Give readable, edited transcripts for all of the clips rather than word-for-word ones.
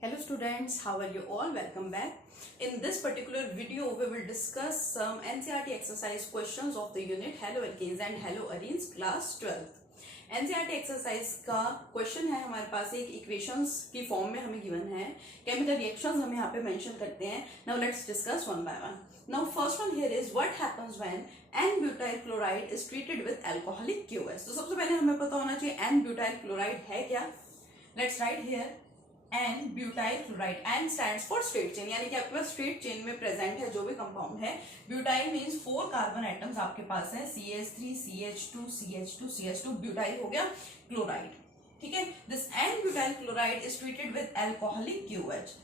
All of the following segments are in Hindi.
Hello students, how are you all? Welcome back. In this particular video, we will discuss some NCERT exercise questions of the unit Hello Alkenes and Hello Arenes class 12th. NCERT exercise का क्वेश्चन है हमारे पास एक इक्वेशंस की फॉर्म में हमें गिवन है. केमिकल रिएक्शंस हम यहाँ पे मेंशन करते हैं. Now let's discuss one by one. Now first one here is what happens when N-butyl chloride is treated with alcoholic QS. तो सबसे पहले हमें पता होना चाहिए N-butyl chloride है क्या. Let's write here N-butyl chloride. N stands for straight chain, यानी कि आपके पास स्ट्रेट चेन में प्रेजेंट है जो भी कंपाउंड है. ब्यूटाइल मीन्स 4 कार्बन एटम्स आपके पास है, CH3 CH2 CH2 CH2. Butyl हो गया क्लोराइड. ठीक है. This N-butyl chloride is treated with alcoholic QH.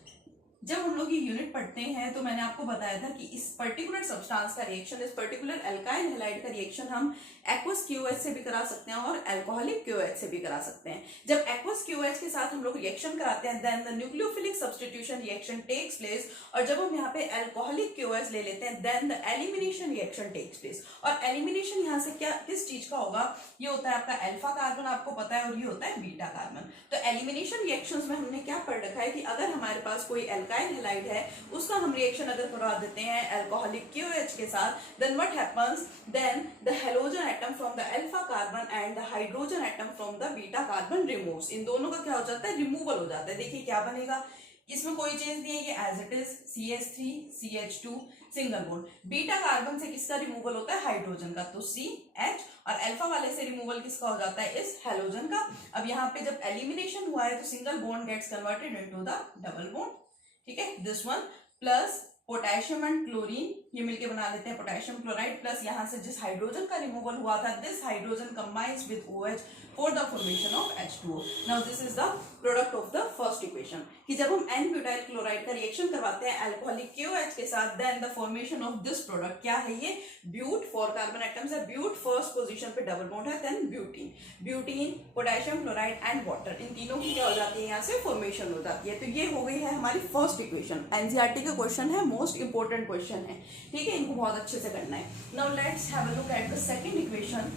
जब हम लोग ये यूनिट पढ़ते हैं तो मैंने आपको बताया था कि इस पर्टिकुलर सब्सटेंस का रिएक्शन, इस पर्टिकुलर एल्काइल हैलाइड का रिएक्शन हम एक्वस क्यूएच से भी करा सकते हैं और अल्कोहलिक क्यूएच से भी करा सकते हैं. जब एक्वस क्यूएच के साथ हम लोग रिएक्शन कराते हैं then the nucleophilic substitution reaction takes place, और जब हम यहाँ पे अल्कोहलिक क्यूएच ले लेते हैं then the elimination reaction takes place. और एलिमिनेशन यहाँ से क्या किस चीज का होगा, ये होता है आपका अल्फा कार्बन, आपको पता है, और ये होता है बीटा कार्बन. तो एलिमिनेशन रिएक्शंस में हमने क्या पढ़ रखा है कि अगर हमारे पास कोई हैलाइड है उसका हम रिएक्शन अगर करवा देते हैं अल्कोहलिक QH के साथ, then what happens, then the halogen atom from the alpha carbon and the hydrogen atom from the beta carbon removes. इन दोनों का क्या हो जाता है, रिमूवल हो जाता है. देखिए क्या बनेगा, इसमें कोई चेंज नहीं है, ये as it is CH3 CH2 single bond. Beta carbon से किसका रिमूवल होता है, हाइड्रोजन का, तो CH. और अल्फा वाले से रिमूवल किसका हो जाता है, इस हैलोजन का. अब यहाँ पे जब एलिमिनेशन हुआ है तो single bond gets converted into the double bond. ठीक है. This one plus potassium and chlorine, ये मिलके बना लेते हैं पोटेशियम क्लोराइड, प्लस यहाँ से जिस हाइड्रोजन का रिमूवल हुआ था this hydrogen combines with OH for the formation of H2O. Now this is the product of the first equation कि जब हम N-butyl क्लोराइड का रिएक्शन करवाते हैं अल्कोहलिक QH के साथ then the formation of this product क्या है, ये ब्यूट. 4 कार्बन एटम्स है, ब्यूट फर्स्ट पोजीशन पे डबल बॉन्ड है, then butene. Butene, potassium chloride and water, इन तीनों की क्या हो जाती है, यहाँ से फॉर्मेशन हो जाती है. तो ये हो गई है हमारी फर्स्ट इक्वेशन. NCERT का क्वेश्चन है, मोस्ट इंपोर्टेंट क्वेश्चन है. ठीक है, इनको बहुत अच्छे से करना है. Now let's have a look at the second equation.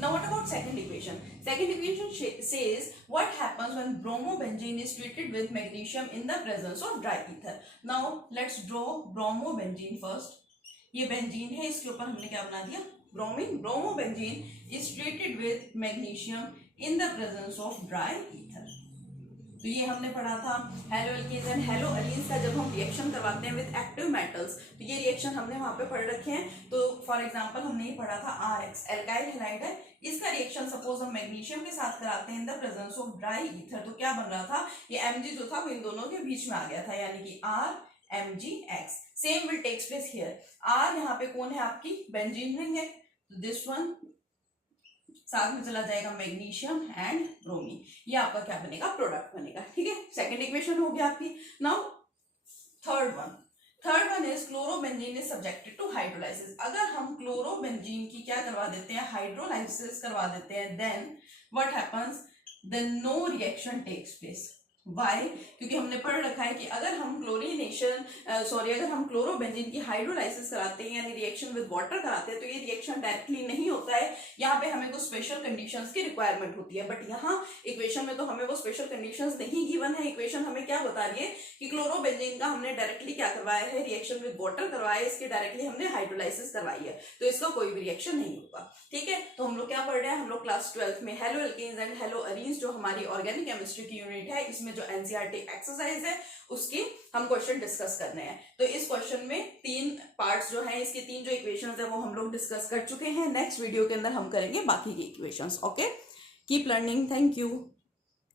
Now what about second equation? Second equation says what happens when bromobenzene is treated with magnesium in the presence of dry ether. Now let's draw bromobenzene first. ये बेंजीन है, इसके ऊपर हमने क्या बना दिया, bromine. bromobenzene is treated with magnesium in the presence of dry ether. तो ये हमने पढ़ा था halo alkanes and halo arenes का जब हम रिएक्शन करवाते हैं विद एक्टिव मेटल्स, तो ये रिएक्शन हमने वहां पे पढ़ रखे हैं. तो फॉर एग्जांपल हमने ये पढ़ा था RX एल्काइल हैलाइड है, इसका रिएक्शन सपोज हम मैग्नीशियम के साथ कराते हैं in the presence of dry ether, तो क्या बन रहा था, ये Mg जो था वो इन दोनों के बीच में आ गया था, यानी कि RMgX. Same will takes place here. R यहाँ पे कौन है, आपकी बेंजीन रिंग है, तो दिस वन साथ में चला जाएगा मैग्नीशियम एंड ब्रोमीन, ये आपका क्या बनेगा, प्रोडक्ट बनेगा. ठीक है, सेकंड इक्वेशन हो गया आपकी. Now third one is chlorobenzene is subjected to hydrolysis. अगर हम क्लोरोबेंजीन की क्या करवा देते हैं, हाइड्रोलाइसिस करवा देते हैं, then what happens, then no reaction takes place. Why, क्योंकि हमने पढ़ रखा है कि अगर हम अगर हम क्लोरोबेंजीन की हाइड्रोलाइसिस कराते हैं यानी रिएक्शन विद वाटर कराते हैं तो ये रिएक्शन डायरेक्टली नहीं होता है, यहाँ पे हमें कुछ स्पेशल कंडीशंस की रिक्वायरमेंट होती है. बट यहाँ इक्वेशन में तो हमें वो स्पेशल कंडीशंस नहीं गिवन है. इक्वेशन हमें क्या बता रही है कि क्लोरोबेंजीन का हमने डायरेक्टली क्या करवाया है, रिएक्शन विद वाटर करवाया है, इसके डायरेक्टली हमने हाइड्रोलाइसिस करवाई है, तो इसका कोई भी रिएक्शन नहीं होगा. ठीक है, तो हम लोग क्या पढ़ रहे हैं, हम लोग क्लास 12 में halo alkanes and halo arenes जो हमारी ऑर्गेनिक केमिस्ट्री की यूनिट है, इसमें जो NCERT एक्सरसाइज है उसकी हम क्वेश्चन डिस्कस करने हैं. तो इस क्वेश्चन में 3 पार्ट्स जो हैं, इसके 3 जो इक्वेशंस है वो हम लोग डिस्कस कर चुके हैं. नेक्स्ट वीडियो के अंदर हम करेंगे बाकी की equations. Okay, keep learning. Thank you.